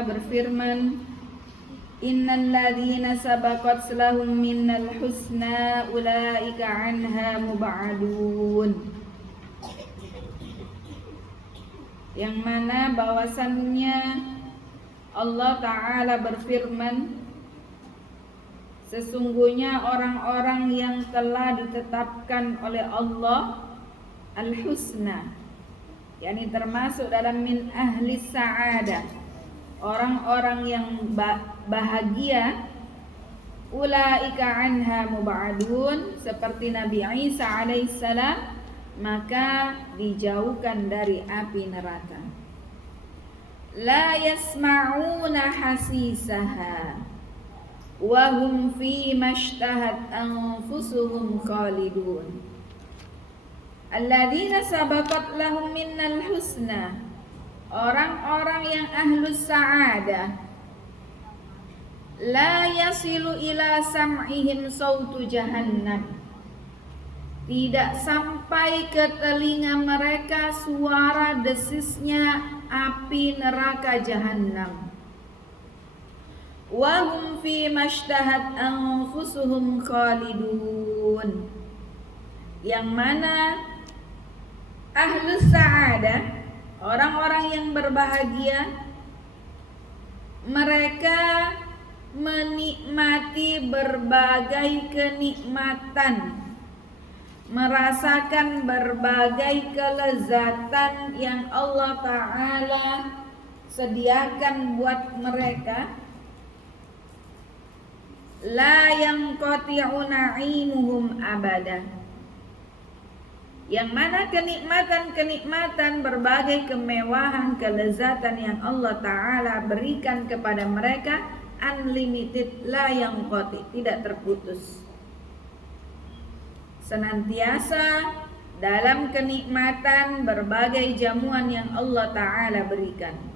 berfirman, Innal ladzina sabaqat lahum minnal husna ulaika anha mub'adun. Yang mana bahwasannya Allah Ta'ala berfirman, sesungguhnya orang-orang yang telah ditetapkan oleh Allah al-husna, yakni termasuk dalam min ahli sa'adah, orang-orang yang bahagia, ulaika anha mub'adun, seperti Nabi Isa alaihissalam, maka dijauhkan dari api neraka. La yasma'una hasisaha wa hum fi mashtahat anfusuhum khalidun. Alladzina sabaqat lahum minnal husna, orang-orang yang ahlus sa'adah, la yasilu ila sam'ihim sautu jahannam, tidak sampai ke telinga mereka suara desisnya api neraka jahannam. Wa hum fi mashtahat anfusuhum khalidun, yang mana ahlus sa'adah, orang-orang yang berbahagia, mereka menikmati berbagai kenikmatan, merasakan berbagai kelezatan yang Allah Ta'ala sediakan buat mereka. La yanqati'u na'imuhum abada, yang mana kenikmatan-kenikmatan, berbagai kemewahan, kelezatan yang Allah Ta'ala berikan kepada mereka unlimited, la yanqati', tidak terputus, senantiasa dalam kenikmatan berbagai jamuan yang Allah Ta'ala berikan.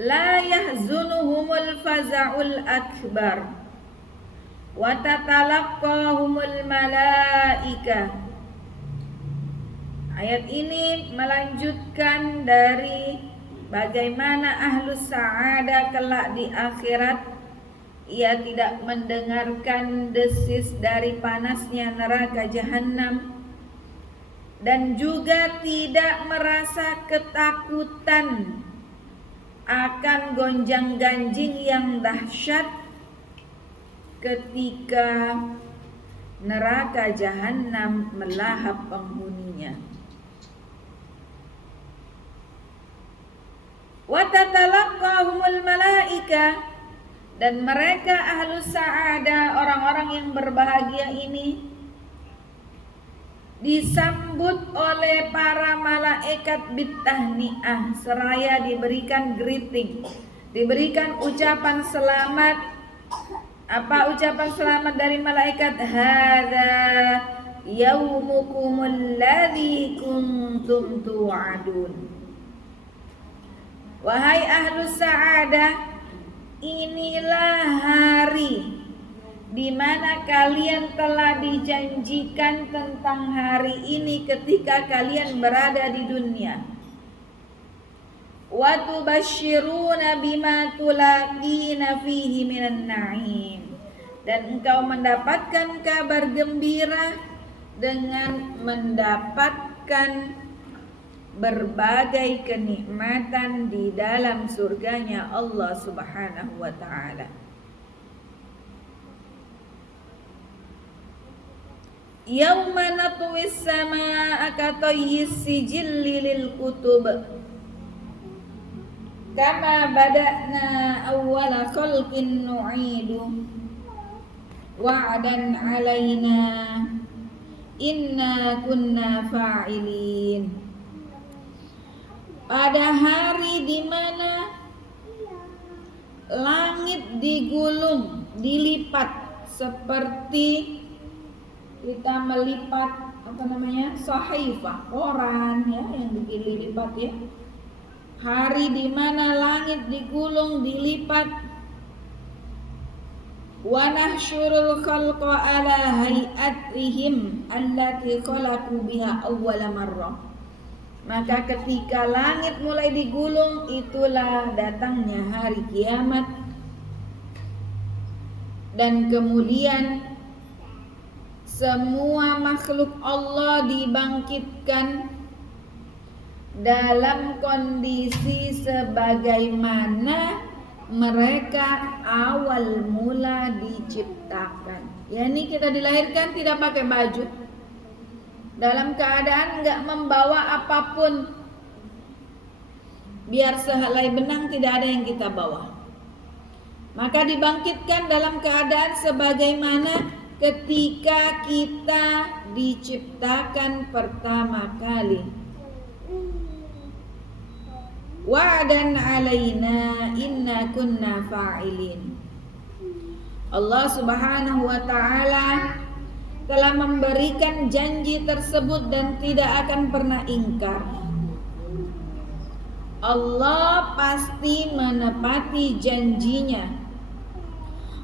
La yahzunuhumul faza'ul akbar wa tatalaqqahumul malaika. Ayat ini melanjutkan dari bagaimana ahlus sa'adah kelak di akhirat. Ia tidak mendengarkan desis dari panasnya neraka jahannam, dan juga tidak merasa ketakutan akan gonjang-ganjing yang dahsyat ketika neraka jahannam melahap penghuninya. Wa tatalaqqahumul malaika, dan mereka ahlus sa'adah, orang-orang yang berbahagia ini, disambut oleh para malaikat bitahni'ah, seraya diberikan greeting, diberikan ucapan selamat. Apa ucapan selamat dari malaikat? Hadza yaumukumul ladzi kuntum tu'adun. Wahai ahlus sa'adah, inilah hari di mana kalian telah dijanjikan tentang hari ini ketika kalian berada di dunia. Wa tubasyiruna bima tulaqina fihi minan na'im, dan engkau mendapatkan kabar gembira dengan mendapatkan berbagai kenikmatan di dalam surganya Allah Subhanahu wa ta'ala. Yauma natwis samaa'a katayyis sijilli lil kutub kama bada'na awwala khalqin nu'idu wa'dan 'alaina inna kunna fa'ilin. Pada hari di mana langit digulung, dilipat seperti kita melipat sahifah, koran ya, yang dilipat ya. Hari di mana langit digulung, dilipat. Wa nahsyurul khalqa ala hay'atihim allati khalaqu biha awwala marrah, Maka ketika langit mulai digulung, itulah datangnya hari kiamat. Dan kemudian semua makhluk Allah dibangkitkan dalam kondisi sebagaimana mereka awal mula diciptakan. Yani kita dilahirkan tidak pakai baju, dalam keadaan enggak membawa apapun. Biar sehelai benang tidak ada yang kita bawa. Maka dibangkitkan dalam keadaan sebagaimana ketika kita diciptakan pertama kali. Wa'dan alaina inna kunna fa'ilin. Allah Subhanahu wa ta'ala telah memberikan janji tersebut dan tidak akan pernah ingkar. Allah pasti menepati janjinya.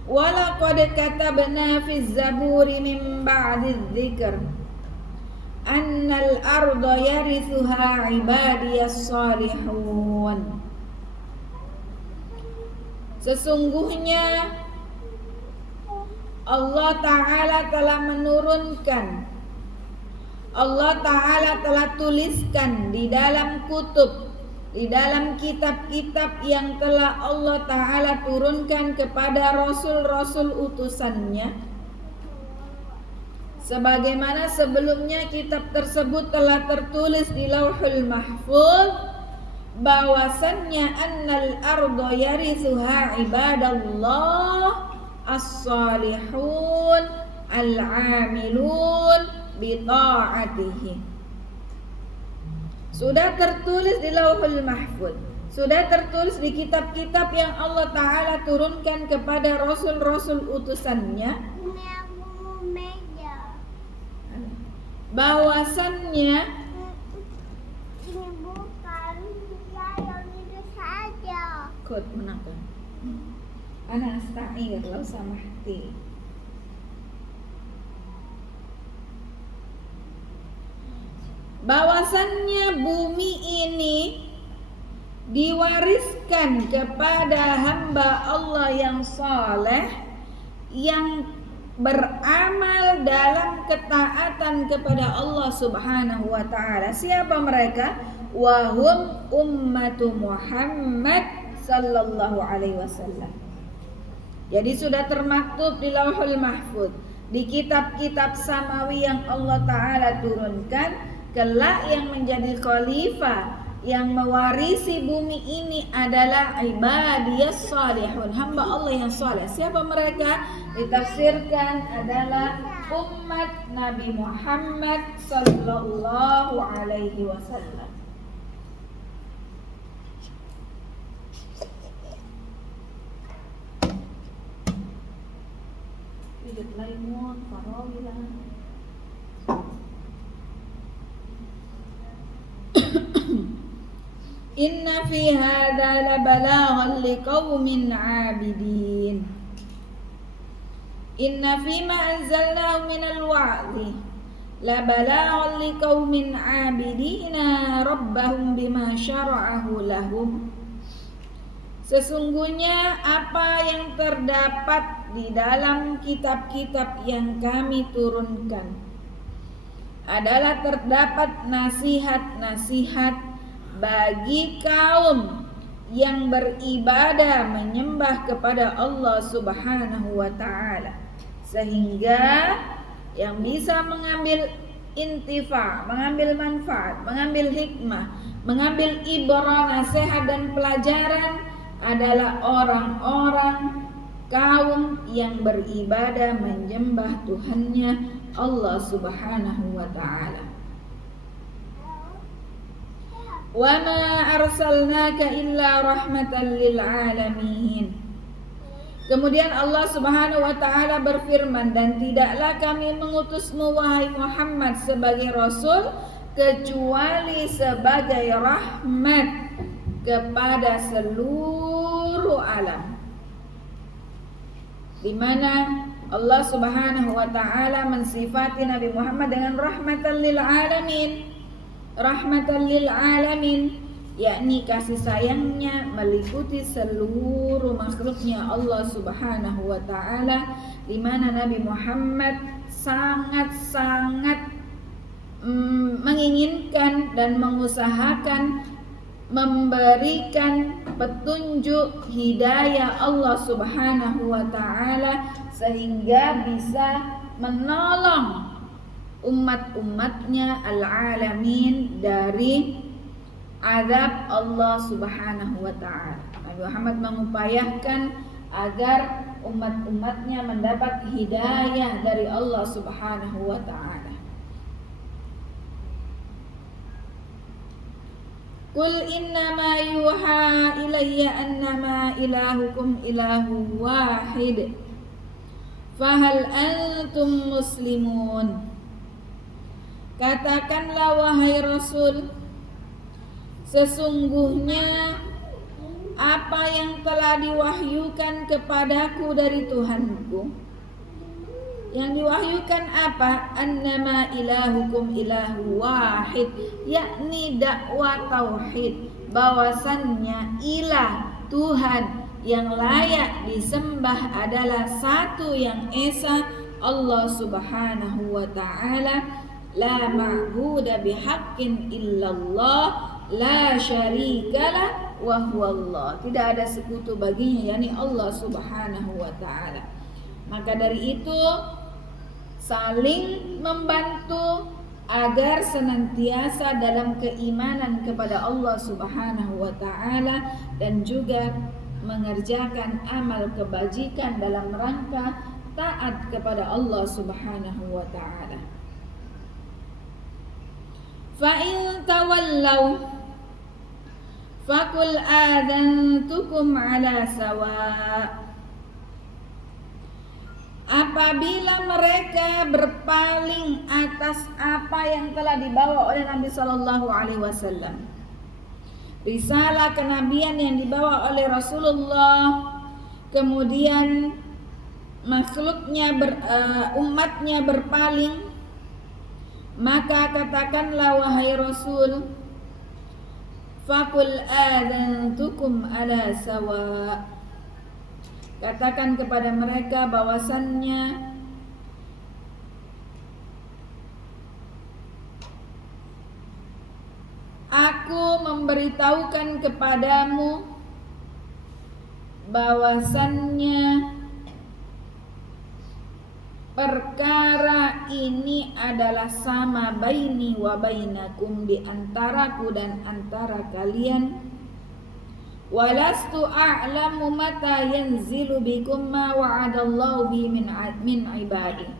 Walaqad katabna fiz zaburi min ba'di dzikr annal arda yarithuha ibadiyas salihun. Sesungguhnya Allah Ta'ala telah menurunkan, Allah Ta'ala telah tuliskan di dalam kutub, di dalam kitab-kitab yang telah Allah Ta'ala turunkan kepada rasul-rasul utusannya, sebagaimana sebelumnya kitab tersebut telah tertulis di Lauhul Mahfuz, bahwasannya annal arda yarithuha ibadallah as-salihun al-amilun bi ta'atihi. Sudah tertulis di Lauhul Mahfuz, sudah tertulis di kitab-kitab yang Allah Ta'ala turunkan kepada rasul-rasul utusannya, bahwasannya ini bukan yang itu saja. Kod menakon. Ana asta'ir law samahti. Bahwasannya bumi ini diwariskan kepada hamba Allah yang saleh, yang beramal dalam ketaatan kepada Allah Subhanahu wa ta'ala. Siapa mereka? Wahum ummatu Muhammad sallallahu alaihi wasallam. Jadi sudah termaktub di Lauhul Mahfuz, di kitab-kitab samawi yang Allah Ta'ala turunkan, kelak yang menjadi khalifah, yang mewarisi bumi ini adalah ibadiyas salihun, hamba Allah yang saleh. Siapa mereka? Ditafsirkan adalah umat Nabi Muhammad sallallahu alaihi wasallam. Hidup laimun farawilah. Inna fi hadza la balaghan liqaumin 'abidin. Inna fi ma anzalnahu minal wa'zi la balaghan liqaumin 'abidina rabbahum bima syara'ahu lahum. Sesungguhnya apa yang terdapat di dalam kitab-kitab yang kami turunkan adalah terdapat nasihat-nasihat bagi kaum yang beribadah menyembah kepada Allah Subhanahu wa ta'ala, sehingga yang bisa mengambil intifa, mengambil manfaat, mengambil hikmah, mengambil ibrah, nasihat dan pelajaran adalah orang-orang kaum yang beribadah menyembah Tuhannya Allah Subhanahu wa ta'ala. Wa ma arsalnaka illa rahmatan lil alamin. Kemudian Allah Subhanahu wa ta'ala berfirman, dan tidaklah kami mengutusmu wahai Muhammad sebagai rasul kecuali sebagai rahmat kepada seluruh alam. Di mana Allah Subhanahu wa ta'ala mensifati Nabi Muhammad dengan rahmatan lil alamin, rahmatan lil alamin, yakni kasih sayangnya meliputi seluruh makhluknya Allah Subhanahu wa taala, di mana Nabi Muhammad sangat-sangat menginginkan dan mengusahakan memberikan petunjuk hidayah Allah Subhanahu wa taala sehingga bisa menolong umat-umatnya al-alamin dari azab Allah Subhanahu wa taala. Nabi Muhammad mengupayakan agar umat-umatnya mendapat hidayah dari Allah Subhanahu wa taala. Qul innama yuha ilayya annama ilahukum ilahu wahid fahal antum muslimun. Katakanlah wahai Rasul, sesungguhnya apa yang telah diwahyukan kepadaku dari Tuhanku. Yang diwahyukan apa? Annama ilahukum ilahu wahid, yakni dakwah tauhid, bahwasannya ilah Tuhan yang layak disembah adalah satu yang esa, Allah Subhanahu wa taala. La ma'budu bihaqqin illallah, la syarikalah wa huwallah. Tidak ada sekutu baginya, yakni Allah Subhanahu wa taala. Maka dari itu saling membantu agar senantiasa dalam keimanan kepada Allah Subhanahu wa taala dan juga mengerjakan amal kebajikan dalam rangka taat kepada Allah Subhanahu wa taala. Fa in tawallaw faqul adantukum ala sawa. Apabila mereka berpaling atas apa yang telah dibawa oleh Nabi Sallallahu Alaihi Wasallam, risalah kenabian yang dibawa oleh Rasulullah, kemudian umatnya berpaling, maka katakanlah wahai Rasul, faqul adantukum ala sawa. Katakan kepada mereka bahwasannya aku memberitahukan kepadamu bahwasannya perkara ini adalah sama baini wa bainakum, di antaraku dan antara kalian. Walastu a'lamu mata yanzilu bikum ma wa'adallahu bi min ibadi.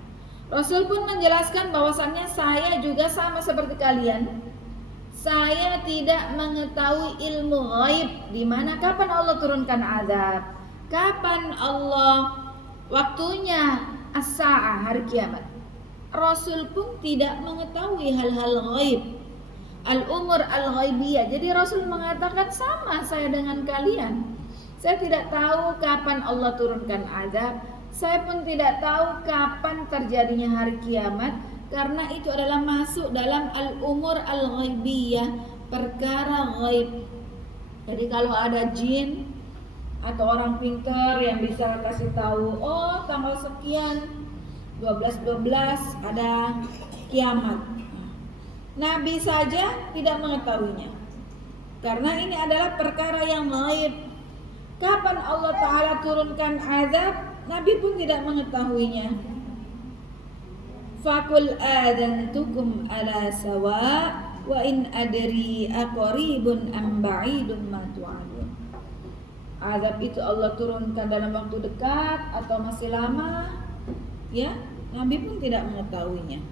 Rasul pun menjelaskan bahwasannya saya juga sama seperti kalian. Saya tidak mengetahui ilmu ghaib, di mana kapan Allah turunkan azab, kapan Allah waktunya as-sa'ah, hari kiamat. Rasul pun tidak mengetahui hal-hal ghaib, al-umur al-ghaibiyah. Jadi Rasul mengatakan sama saya dengan kalian. Saya tidak tahu kapan Allah turunkan azab. Saya pun tidak tahu kapan terjadinya hari kiamat, karena itu adalah masuk dalam al-umur al-ghaibiyah, perkara ghaib. Jadi kalau ada jin atau orang pintar yang bisa kasih tahu, oh tanggal sekian 12/12 ada kiamat, Nabi saja tidak mengetahuinya, karena ini adalah perkara yang ghaib. Kapan Allah Ta'ala turunkan azab, Nabi pun tidak mengetahuinya. Fakul adantukum ala sawa wa in adri aqribun am ba'idun ma tu'adun. Azab itu Allah turunkan dalam waktu dekat atau masih lama, ya, Nabi pun tidak mengetahuinya.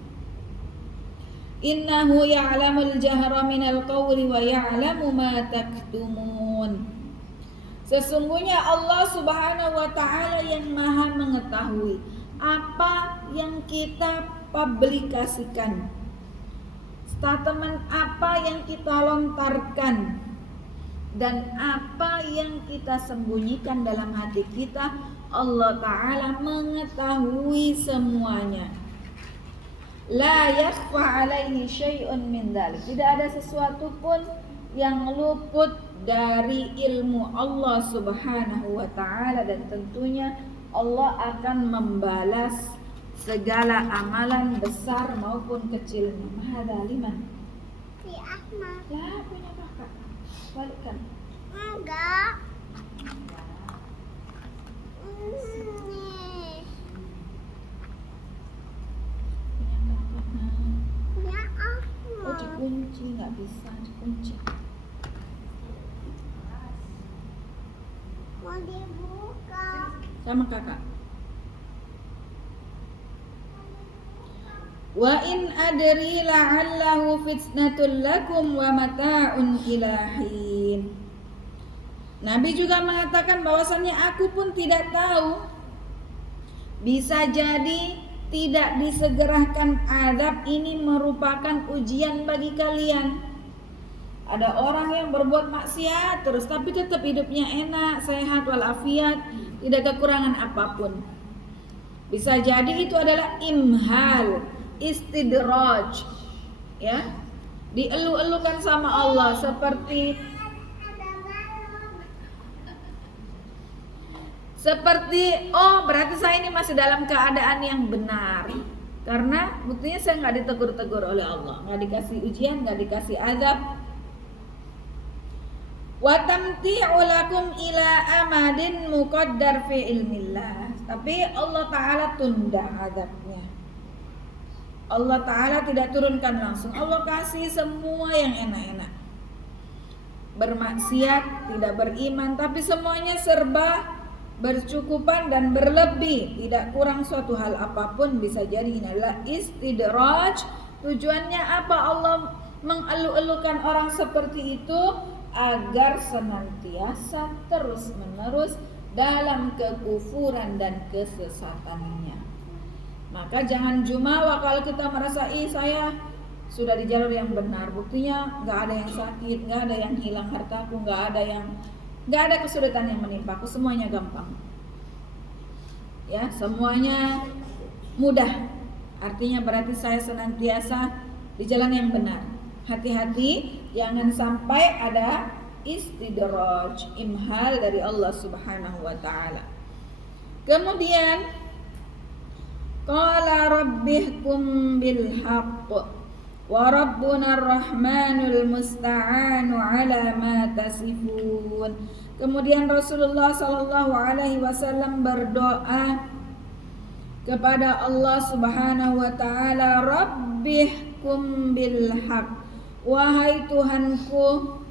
Innahu ya'lamul jahra minal qawli wa ya'lamu ma taktumun. Sesungguhnya Allah Subhanahu wa taala yang Maha mengetahui apa yang kita publikasikan, statement apa yang kita lontarkan, dan apa yang kita sembunyikan dalam hati kita. Allah Ta'ala mengetahui semuanya. La yakhfa alaihi syai'un min dzalik. Tidak ada sesuatu pun yang luput dari ilmu Allah Subhanahu wa taala, dan tentunya Allah akan membalas segala amalan besar maupun kecilnya. Mahadha liman? Si Ahmad. Lah, punya kakak. Balikkan. Enggak. Nih. Punya kakak. Ya Oh, Ahmad. dikunci, nggak bisa dikunci. Mau dibuka. Sama kakak. Wa in adri la'allahu fitnatul lakum wa mata'un ilahin. Nabi juga mengatakan bahwasannya aku pun tidak tahu, bisa jadi tidak disegerakan azab ini merupakan ujian bagi kalian. Ada orang yang berbuat maksiat terus tapi tetap hidupnya enak, sehat walafiat, tidak kekurangan apapun. Bisa jadi itu adalah imhal, istidraj, ya, dielu-elukan sama Allah seperti oh berarti saya ini masih dalam keadaan yang benar, karena buktinya saya nggak ditegur-tegur oleh Allah, nggak dikasih ujian, nggak dikasih azab. Wa tamti'u lakum ila amadin muqaddar fi ilmillah. Tapi Allah Ta'ala tunda azabnya. Allah Ta'ala tidak turunkan langsung. Allah kasih semua yang enak-enak. Bermaksiat, tidak beriman, tapi semuanya serba bercukupan dan berlebih, tidak kurang suatu hal apapun. Bisa jadi ini adalah istidraj. Tujuannya apa Allah mengelu-elukan orang seperti itu? Agar senantiasa terus-menerus dalam kekufuran dan kesesatannya. Maka jangan jumawa kalau kita merasa saya sudah di jalur yang benar. Buktinya nggak ada yang sakit, nggak ada yang hilang hartaku, nggak ada kesulitan yang menimpaku, semuanya gampang. Ya, semuanya mudah. Artinya berarti saya senantiasa di jalan yang benar. Hati-hati, jangan sampai ada istidraj, imhal dari Allah Subhanahu wa taala. Kemudian qala rabbihkum bil haqq wa rabbuna ar-rahmanul musta'anu ala ma tasifun. Kemudian Rasulullah sallallahu alaihi wasallam berdoa kepada Allah Subhanahu wa taala, rabbihkum bil haqq. Wahai Tuhanku,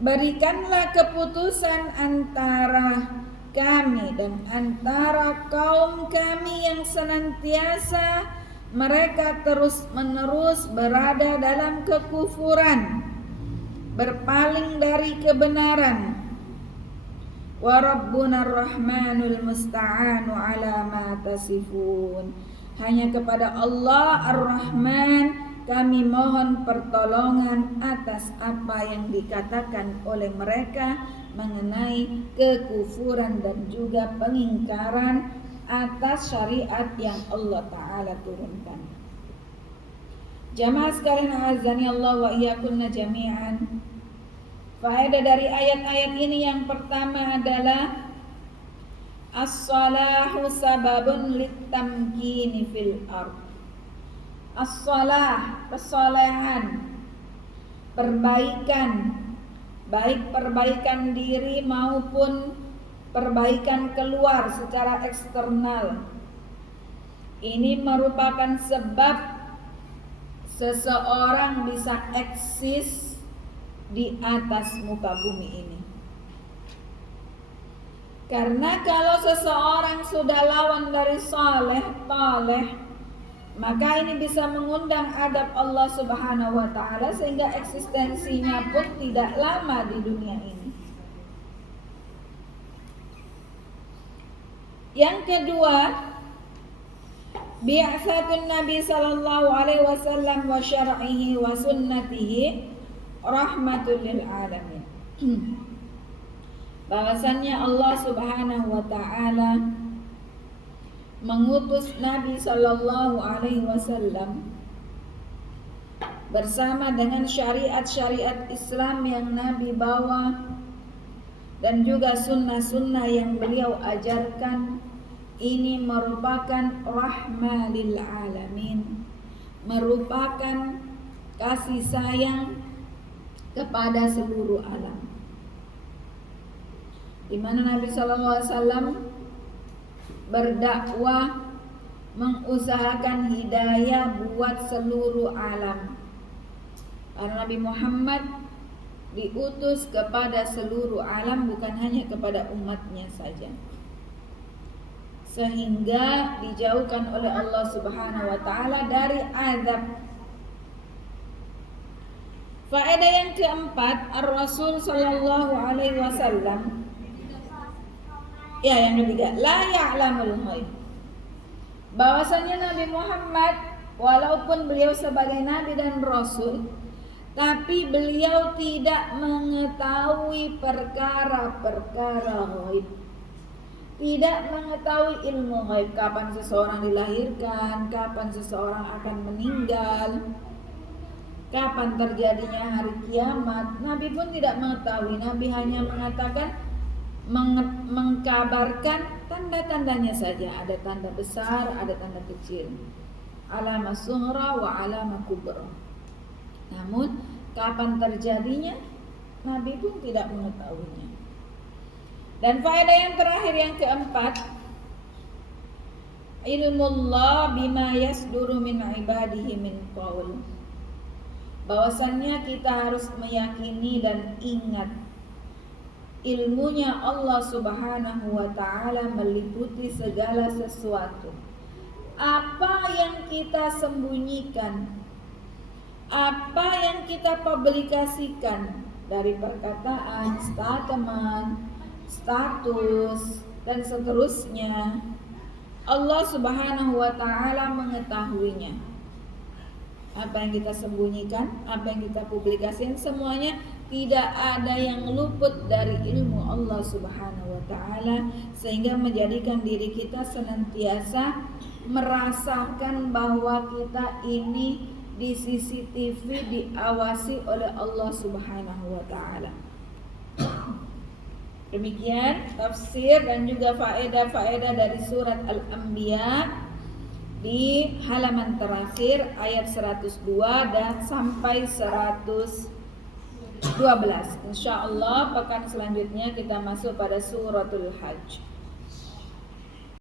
berikanlah keputusan antara kami dan antara kaum kami yang senantiasa mereka terus-menerus berada dalam kekufuran, berpaling dari kebenaran. Wa rabbuna ar-rahmanul musta'anu ala ma tasifun. Hanya kepada Allah Ar-Rahman kami mohon pertolongan atas apa yang dikatakan oleh mereka mengenai kekufuran dan juga pengingkaran atas syariat yang Allah Ta'ala turunkan. Jamaah sekalian azani Allah wa iyyakunna jami'an. Faedah dari ayat-ayat ini yang pertama adalah as-salahu sababun litamkini fil ardh. As-salah, kesolehan, perbaikan, baik perbaikan diri maupun perbaikan keluar secara eksternal. Ini merupakan sebab seseorang bisa eksis di atas muka bumi ini. Karena kalau seseorang sudah lawan dari saleh, taleh, maka ini bisa mengundang adab Allah Subhanahu wa taala sehingga eksistensinya pun tidak lama di dunia ini. Yang kedua, bi'atsatun Nabi sallallahu alaihi wasallam wa syar'ihi wa sunnatihi rahmatul lil alamin. Bahwasannya Allah Subhanahu wa taala mengutus Nabi Sallallahu Alaihi Wasallam bersama dengan syariat-syariat Islam yang Nabi bawa dan juga sunnah-sunnah yang beliau ajarkan, ini merupakan rahmah lil alamin, merupakan kasih sayang kepada seluruh alam, di mana Nabi Sallallahu Alaihi Wasallam berdakwah mengusahakan hidayah buat seluruh alam. Karena Nabi Muhammad diutus kepada seluruh alam, bukan hanya kepada umatnya saja, sehingga dijauhkan oleh Allah Subhanahu wa taala dari azab. Faedah yang keempat, Ar-Rasul sallallahu alaihi wasallam, yang ketiga, la ya'lamul ghaib. Bahwasanya Nabi Muhammad walaupun beliau sebagai nabi dan rasul, tapi beliau tidak mengetahui perkara-perkara ghaib. Tidak mengetahui ilmu ghaib, kapan seseorang dilahirkan, kapan seseorang akan meninggal, kapan terjadinya hari kiamat. Nabi pun tidak mengetahui. Nabi hanya mengatakan, mengkabarkan tanda-tandanya saja. Ada tanda besar, ada tanda kecil. Alamah sughra wa alamah kubra. Namun kapan terjadinya, Nabi pun tidak mengetahuinya. Dan faedah yang terakhir yang keempat, ilmullah bima yasduru min ibadihi min qaul. Bahwasannya kita harus meyakini dan ingat, ilmunya Allah Subhanahu wa taala meliputi segala sesuatu. Apa yang kita sembunyikan, apa yang kita publikasikan dari perkataan, status dan seterusnya, Allah Subhanahu wa taala mengetahuinya. Apa yang kita sembunyikan, apa yang kita publikasikan, semuanya tidak ada yang luput dari ilmu Allah Subhanahu wa taala, sehingga menjadikan diri kita senantiasa merasakan bahwa kita ini di CCTV, diawasi oleh Allah Subhanahu wa taala. Demikian tafsir dan juga faedah-faedah dari surat Al-Anbiya di halaman terakhir ayat 102 dan sampai 112. Insyaallah pekan selanjutnya kita masuk pada suratul Hajj.